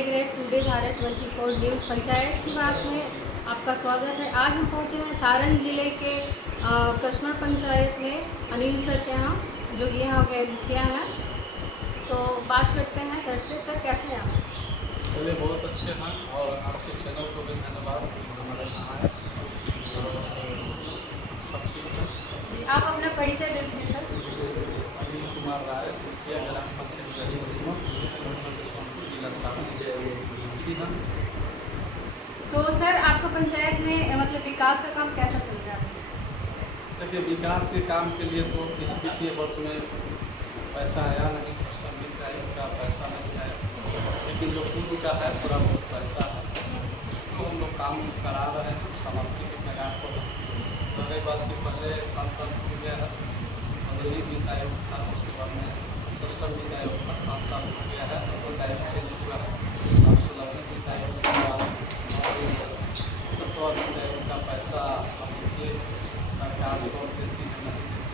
देख रहे हैं टुडे भारत 24 न्यूज़। पंचायत की बात में आपका स्वागत है। आज हम पहुंचे हैं सारण जिले के कस्मर पंचायत में अनिल सर के यहाँ, जो कि यहाँ के मुखिया हैं। तो बात करते हैं सर से। सर कैसे हैं आप? चलिए बहुत अच्छे हैं और आपके चैनल को भी धन्यवाद हमारे यहाँ आए और सब ठीक है। जी, आप अपना परिचय दे दीजिए सर। अनिल कुमार राय, मुखिया ग्राम पंचायत कस्मर, जिला सारण है। तो सर आपका पंचायत में मतलब विकास का काम कैसा चल रहा है? देखिए, विकास के काम के लिए तो इस वित्तीय वर्ष में पैसा आया नहीं, सिस्टम मिल आयोग का पैसा नहीं आया, लेकिन जो पूर्व का है थोड़ा बहुत पैसा है, उसको हम लोग काम करा रहे हैं समाप्ति के मैदान पर। तो रही बात कि पहले 5 साल हो गया है, 15 वित्त आयोग था, उसके बाद में सिस्टम वित्त आयोग का 5 साल हो गया है, वित्त आयोग चेंज हुआ है। 16वें वित्त आयोग का और 17वां वित्त आयोग का पैसा हम देखिए सरकार को देती है नहीं देती,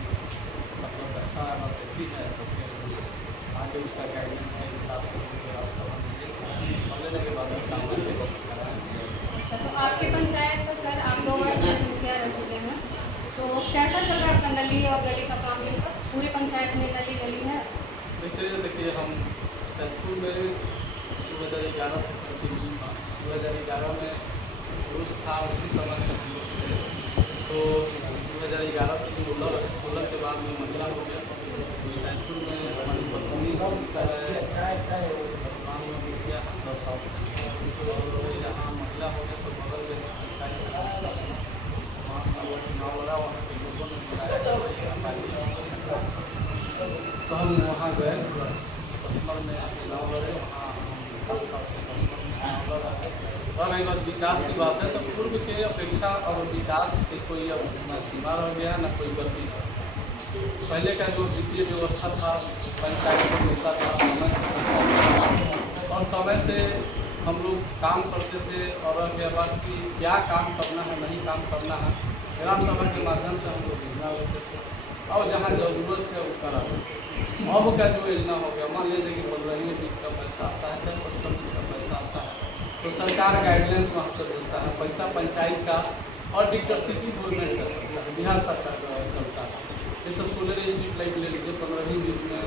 मतलब पैसा अगर देती है तो फिर आगे उसका गाइडेंस के हिसाब से आप समझ लीजिए पढ़ने के बाद काम करके। अच्छा, तो आपके पंचायत में सर आप 2 बार से मुखिया रह चुके हैं, तो कैसा चल रहा है आपका नली और गली का काम? ये सब पूरी पंचायत में नली गली है? वैसे देखिए, हम सैदपुर में 2011 से कंटिन्यू था। 2011 में पुरुष था, उसी समय से हम लोग थे, तो 2011 से 16 के बाद में महिला हो गया। तो सैदपुर में हमारी पत्नी का वर्तमान में हो गया 10 साल से, और यहाँ महिला हो गया। तो बगल में पंचायत वहाँ से वो चुनाव लड़ा, वहाँ के लोगों ने बुलाया, तो हम वहाँ गए कस्मर में चुनाव लड़े। वहाँ हम 5 साल से कस्मर में चुनाव लड़ रहे हैं। और रही बात विकास की बात है, तो पूर्व के अपेक्षा और विकास के कोई अब न सीमा रह गया न कोई गति है। पहले का जो वित्तीय व्यवस्था था, पंचायत को मिलता था समय से, और समय से हम लोग काम करते थे, और रह बात कि क्या काम करना है नहीं काम करना है, ग्राम सभा के माध्यम से हम लोग योजना लेते थे और जहाँ जरूरत है वो करा। अब का जो योजना हो गया, मान लीजिए कि 15 बीच का पैसा आता है, चाहे 17 बीच का पैसा आता है, तो सरकार गाइडलाइंस वहाँ से भेजता है। पैसा पंचायत का और डिक्टेटरशिप गवर्नमेंट का चलता है, बिहार सरकार का चलता है। जैसे सोलर स्ट्रीट लाइट ले लीजिए, 15 बीच में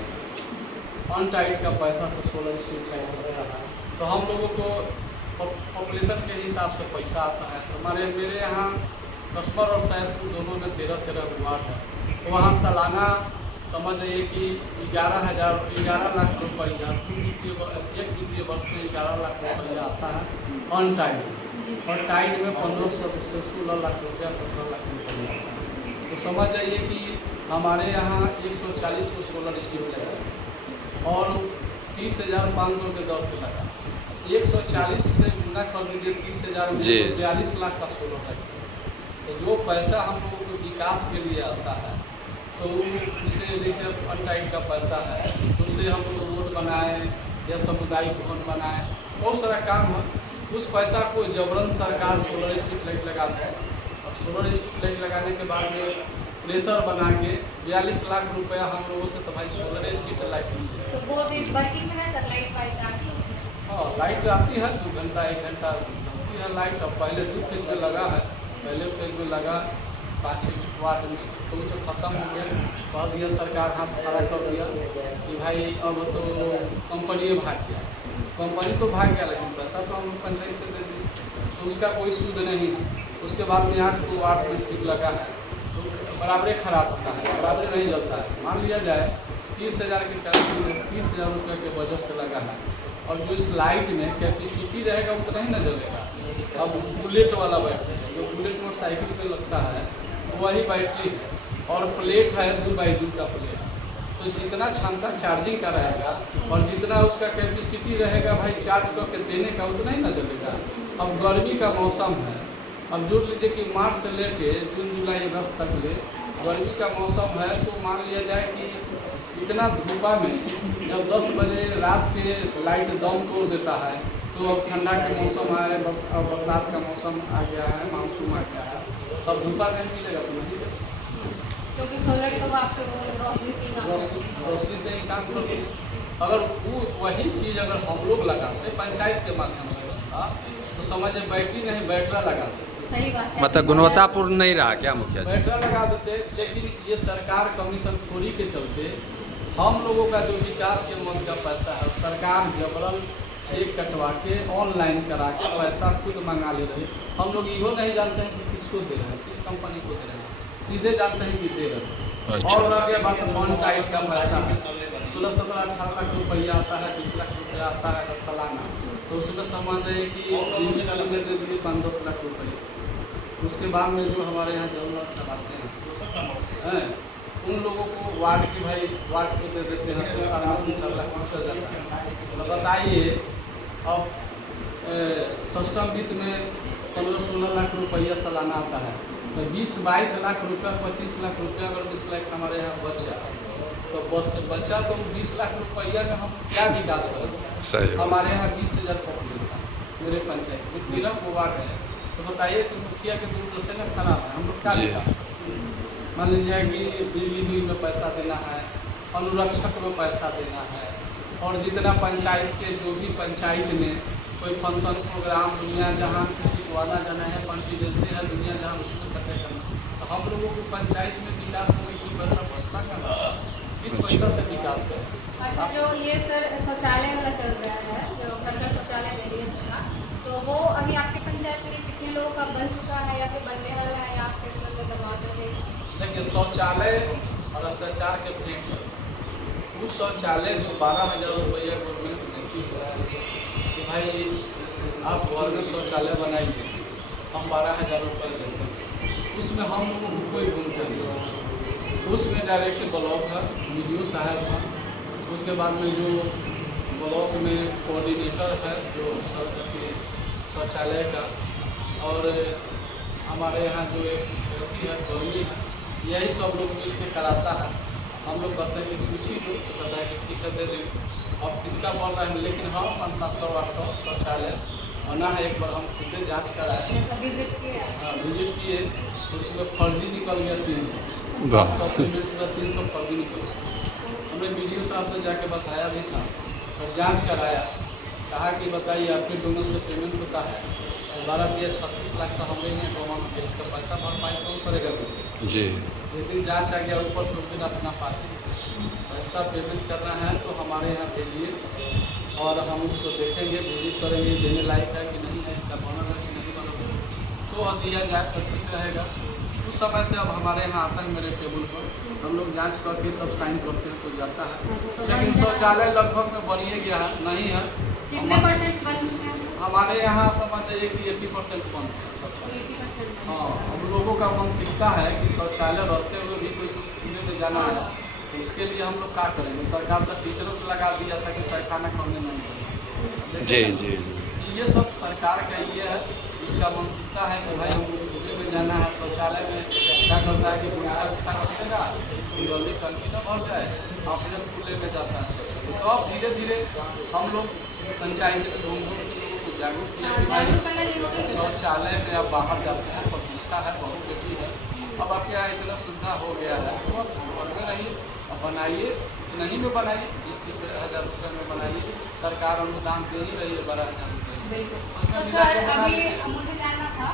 अनटाइड का पैसा से सोलर स्ट्रीट लाइट लगता है, तो हम लोगों को पॉपुलेशन के हिसाब से पैसा आता है। तो मेरे यहाँ कस्मर और सैदपुर दोनों में 13 वार्ड है, तो वहाँ सालाना समझ जाइए कि 11 लाख रुपया एक वित्तीय वर्ष में 11 लाख रुपया आता है अनटाइड, और टाइड में 1500 से 16 लाख रुपया 17 लाख रुपया आता है। तो समझ जाइए कि हमारे यहाँ 140 को सोलर स्ट्रीट लगा है और 30,500 के दर से लगा। 140 से गुना कर लीजिए 30,000 में 42 लाख का सोलर है। तो जो पैसा हम लोगों को विकास के लिए आता है, तो उससे जैसे अनटाइड का पैसा है, तो उससे हम लोग रोड बनाए या सामुदायिक भवन बनाए, बहुत सारा काम है। उस पैसा को जबरन सरकार सोलर स्ट्रीट लाइट लगाता है, और सोलर स्ट्रीट लाइट लगाने के बाद में प्रेशर बना के 42 लाख रुपया हम लोगों से, तो भाई सोलर स्ट्रीट लाइट मिल जाए। तो वो भी वर्किंग में है सर? लाइट वाइट आती है उसमें? हाँ, लाइट आती है 2 घंटा 1 घंटा चलती है लाइट। अब पहले 2 फेज में लगा है, पहले फेज में लगा 5-6 वाट में, तो वो तो ख़त्म हो गया। कह दिया सरकार, हाथ खड़ा कर दिया कि भाई अब तो कंपनी भाग गया। कंपनी तो भाग गया, लेकिन पैसा तो हम पंचायत से दे दिए, तो उसका कोई सूद नहीं है। उसके बाद में 8 को 8 बिस्किट लगा है, तो बराबरे खराब होता है, बराबरे नहीं जलता है। मान लिया जाए 30,000 के करीब 30,000 रुपये के बजट से लगा है, और जो इस लाइट में कैपेसिटी रहेगा उतना ही ना जलेगा। अब बुलेट वाला बैटरी है, जो बुलेट मोटरसाइकिल पे लगता है वही बैटरी है, और प्लेट है 2x2 का प्लेट। तो जितना क्षमता चार्जिंग का रहेगा और जितना उसका कैपेसिटी रहेगा भाई चार्ज करके देने का, उतना ही ना जलेगा। अब गर्मी का मौसम है, अब जोड़ लीजिए कि मार्च से लेके जून जुलाई अगस्त तक ले गर्मी का मौसम है, तो मान लिया जाए कि इतना धूपा में जब 10 बजे रात के लाइट दम तोड़ देता है, तो अब ठंडा के मौसम आए, अब बरसात का मौसम आ गया है, मानसून आ गया है, अब धूपा नहीं मिलेगा तो नहीं क्योंकि सोलर तो आपको रोशनी से ही काम रोशनी से ही काम करती है। अगर वो वही चीज़ अगर हम लोग लगाते पंचायत के माध्यम से बनता तो समझे बैटरी नहीं बैटरा लगा देते। सही बात है। मतलब गुणवत्तापूर्ण नहीं रहा क्या मुखिया जी? बैटरा लगा देते, लेकिन ये सरकार कमीशन खोरी के चलते हम लोगों का जो विकास के मन का पैसा है सरकार जबरन चेक कटवा के ऑनलाइन करा के पैसा खुद मंगा ले रहे। हम लोग इहो नहीं जानते हैं कि किसको दे रहे हैं, किस कंपनी को दे रहे हैं, सीधे जानते हैं कि दे रहे हैं। अच्छा। और रह गया बात वन टाइप का पैसा है, 16, 17, 18 लाख रुपया आता है, 20 लाख रुपया आता है सालाना, तो उसमें समझ है कि 5-10 लाख रुपये। उसके बाद में जो हमारे यहाँ जरूरत चलाते हैं उन लोगों को वार्ड की भाई वार्ड को दे देते हैं तो साल में 3-4 लाख खर्च हो जाता है। तो बताइए अब सिस्टम वित्त में 15-16 लाख रुपया सालाना आता है, तो 20-22 लाख रुपया 25 लाख रुपया अगर 20 लाख हमारे यहाँ बचा तो बचा तो 20 लाख रुपया में हम क्या विकास करेंगे। सही। हमारे यहाँ 20,000 पॉपुलेशन मेरे पंचायत में 13 वार्ड है, तो बताइए तो मुखिया के दूरदर्शन में खराब है, हम लोग क्या विकास करें। मान लीजिए कि बिजली में पैसा देना है, अनुरक्षक में पैसा देना है, और जितना पंचायत के जो भी पंचायत में कोई फंक्शन प्रोग्राम दुनिया जहाँ किसी को आना जाना है कॉन्फिडेंसी है दुनिया जहाँ उसमें इकट्ठे करना, तो हम लोगों को पंचायत में विकास होने की पैसा बचता का किस पैसा से विकास करें। अच्छा, जो ये सर शौचालय वाला चल रहा है, जो घर घर शौचालय दे रही है सरकार, तो वो अभी आपके पंचायत में कितने लोगों का बन चुका है या फिर बनने वाला है, या फिर चल बनवा करके? देखिए शौचालय और अत्याचार के भेंट है, उस शौचालय जो 12,000 रुपया गवर्नमेंट ने की है कि भाई आप घर में शौचालय बनाइए, हम 12,000 रुपये देते हैं, उसमें हम लोगों को कोई भूमिका नहीं, उसमें डायरेक्ट ब्लॉक है, वीडियो साहब है, उसके बाद में जो ब्लॉक में कोऑर्डिनेटर है जो शौचालय का, और हमारे यहाँ जो एक व्यक्ति है कर्मी है, यही सब लोग मिल के कराता है। हम लोग कहते हैं कि सूची लो, तो कहता है कि ठीक है दे देंगे, अब किसका बोल रहा है, लेकिन हाँ 500-700 शौचालय होना है। एक बार हम खुद जाँच कराए, अच्छा, विजिट किए? हाँ विजिट किए, उसमें फर्जी निकल गया 300 300 फर्जी निकल गया। हमने वीडियो साहब से जाके बताया भी था और जाँच कराया, कहा कि बताइए आपके दोनों से पेमेंट होता है, 36 लाख का हम लेंगे तो हम इसका पैसा भरपाई कौन करेगा जी। जिस दिन जाँच आ गया ऊपर से उस दिन अपना पार्टी पैसा पेमेंट करना है तो हमारे यहाँ भेजिए और हम उसको देखेंगे, विजिट करेंगे, देने लायक है कि नहीं है, इसका बनर है कि नहीं बनर, तो दिया जाए तो ठीक रहेगा। उस समय से अब हमारे यहाँ आता है मेरे टेबल पर, हम लोग जांच करके तब साइन करते हैं तो जाता है। लेकिन शौचालय लगभग में बन ही गया है, नहीं है। कितने % बन चुके हैं? हमारे यहाँ समझ जाइए कि 80% बन गया शौचालय। 80%? हाँ, हम लोगों का मानसिकता है कि शौचालय रहते हुए भी कोई कुछ पीने में जाना है, तो उसके लिए हम लोग क्या करेंगे। सरकार तो टीचरों को लगा दिया था कि पैखाना करने नहीं देगा। जी जी। ये सब सरकार का ये है, इसका मानसिकता है कि भाई हम खुले में जाना है। शौचालय में क्या करता है कि गुंठा उठा रखेगा कि जल्दी टंकी न भर जाए, अपने खुले में जाता है। तो अब धीरे धीरे हम लोग पंचायत में ढूंढ के लोगों को जागरूक किया कि भाई शौचालय में आप बाहर जाते हैं, प्रतिष्ठा है, बहू बेटी है, अब आपके यहाँ इतना सुविधा हो गया है, तो अब घर में रहिए, अब बनाइए, नहीं में बनाइए, 20-30 हज़ार रुपये में बनाइए, सरकार अनुदान दे ही रही है 12,000 रुपये। तो सर अभी मुझे जानना था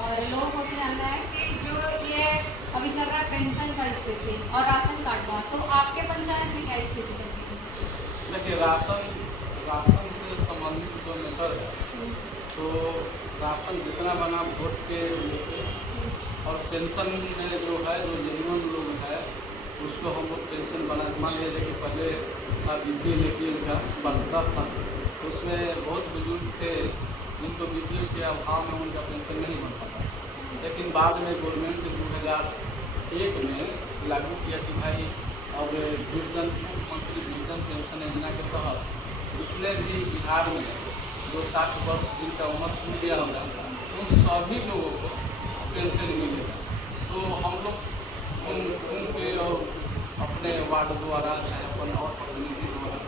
और लोगों को भी जानना है कि जो ये अभी चल रहा है पेंशन का स्थिति और राशन कार्ड का, तो आपके पंचायत में क्या स्थिति चल रही है? देखिए राशन से संबंधित जो मैटर है, तो राशन जितना बना वोट के लेके, और पेंशन में जो है जो जेन्युइन लोग है उसको हम लोग पेंशन बना, मान लीजिए कि पहले BPL APL का बनता था, उसमें बहुत बुजुर्ग थे जिनको BPL के अभाव में उनका पेंशन नहीं बन पाता, लेकिन बाद में गवर्नमेंट ने 2001 में लागू किया कि भाई अब मुख्यमंत्री वृद्धजन पेंशन योजना के तहत जितने भी बिहार में जो 60 वर्ष जिनका उम्र पूरी गया होगा उन सभी लोगों को पेंशन मिलेगा। तो हम लोग उनके और अपने वार्ड द्वारा चाहे अपन और प्रतिनिधि द्वारा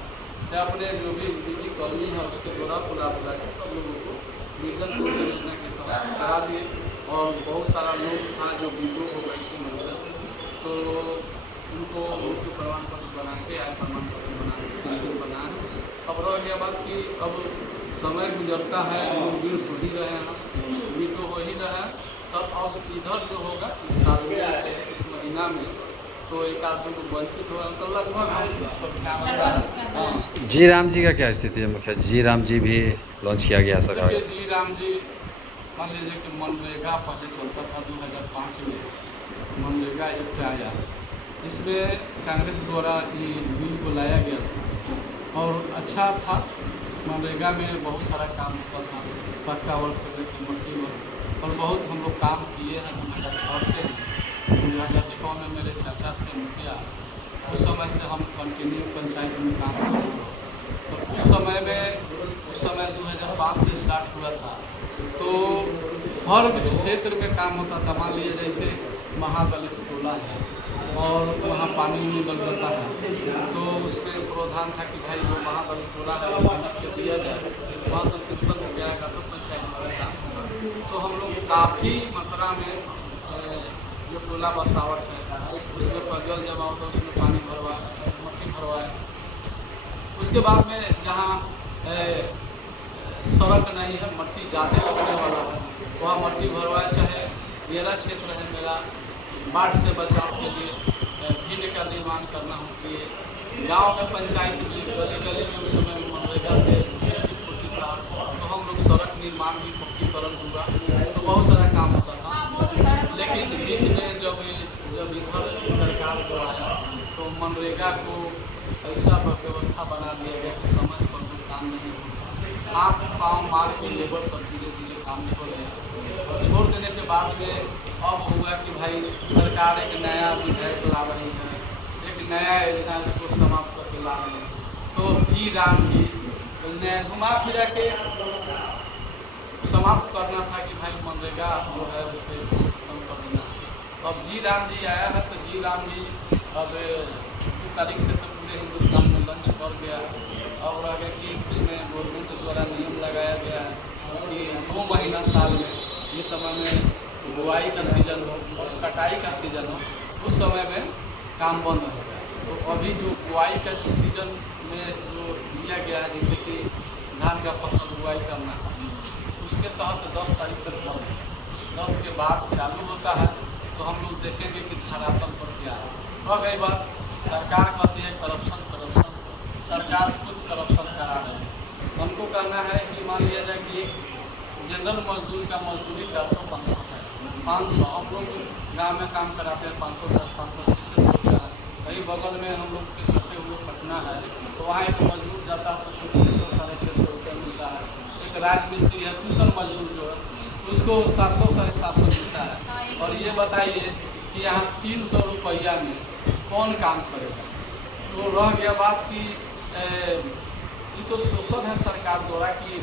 चाहे अपने जो भी निजी कर्मी है उसके द्वारा बुला के सब लोगों को वृद्धजन पेंशन योजना के तहत करा दिए। और बहुत सारा लोग था जो विधवा हो गए थे मतलब, तो उनको मृत्यु प्रमाण पत्र बना के आय प्रमाण पत्र बना के पेंशन बनाए। अब रह गया बात कि अब समय गुजरता है, लोग भीड़ हो ही रहे हैं, भीड़ तो हो ही रहा है। तब अब इधर जो होगा इस साल में, इस महीना में, तो एक आदमी को वंचित हुआ तो लगभग हम इस पर ध्यान रखा है। हाँ। जी राम जी का क्या स्थिति है मुखिया जी? जी राम जी भी लॉन्च किया गया सरकार देखिए, जी राम जी मान लीजिए कि मनरेगा पहले चलता था 2005 में, मनरेगा एक्ट आया, इसमें कांग्रेस द्वारा ये बिल को लाया गया था और अच्छा था। मनरेगा में बहुत सारा काम होता था, पक्का वर्क से लेकर मट्टी वर्क, और बहुत हम लोग काम किए हैं 2006 से। 2006 में मेरे चाचा थे मुखिया, उस समय से हम कंटिन्यू पंचायत में काम कर रहे हैं। तो उस समय 2005 से स्टार्ट हुआ था, तो हर क्षेत्र में काम होता था। मान लीजिए जैसे महादलित टोला है और वहाँ पानी निकल जाता है, तो उसमें प्रावधान था कि भाई वो महादलित टोला है पानी के दिया जाए, वहाँ से शिक्षण हो जाएगा तो पंचायत में काम होगा। तो हम लोग काफ़ी मात्रा में जो टोला बसावट है उसमें जल जमा होता है, उसमें पानी भरवाए, मट्टी भरवाए। उसके बाद में जहाँ सड़क नहीं है, मट्टी ज़्यादा लगने वाला है, वहाँ मट्टी भरवाए। चाहे मेरा क्षेत्र है, मेरा बाढ़ से बचाव के लिए भीड़ का निर्माण करना हो, कि गाँव में पंचायत में गली गली में उस समय मनरेगा से 60-40 था, तो हम लोग सड़क निर्माण भी पक्कीकरण हुआ, तो बहुत सारा काम होता था। लेकिन बीच में जब इधर सरकार को आया तो मनरेगा को ऐसा व्यवस्था बना दिया गया कि समय पर जो काम नहीं होता, हाथ पाँव मार के लेबर सब धीरे धीरे काम छोड़ दिया। और छोड़ देने के बाद में अब हुआ कि भाई सरकार एक नया विधेयक ला रही है, एक नया योजना इसको समाप्त करके ला रही है। तो जी राम जी ने घुमा फिरा के समाप्त करना था कि भाई मनरेगा जो है उसे खत्म कर देना। अब जी राम जी आया है, तो जी राम जी अब 2 तारीख से तो पूरे हिंदुस्तान में लंच कर गया। और आगे कि उसमें गवर्नमेंट द्वारा नियम लगाया गया है कि 2 महीना साल में, जिस समय में बुआई का सीजन हो, कटाई का सीजन हो, उस समय में काम बंद रहेगा। तो अभी जो बुआई का जो सीजन में जो दिया गया है, जैसे कि धान का फसल बुआई करना है, उसके तहत 10 तारीख तक बंद है। 10 के बाद चालू होता है, तो हम लोग देखेंगे कि धरातल पर क्या है। और गई बात, सरकार कहती है करप्शन, सरकार खुद करप्शन करा रही है। हमको कहना है कि मान लिया जाए कि जनरल मजदूर का मजदूरी 400-500 है, 500 हम लोग गाँव में काम कराते हैं 500-500-600 रुपया। वहीं बगल में हम लोग के सटे हुए पटना है, तो वहाँ एक मजदूर जाता है तो 600-650 रुपया मिलता है। एक राजमिस्त्री है, कुशल मजदूर जो है, उसको 700-750 मिलता है। और ये बताइए कि यहाँ 300 रुपया में कौन काम करेगा? तो रह गया बात कि ये तो शोषण है सरकार द्वारा कि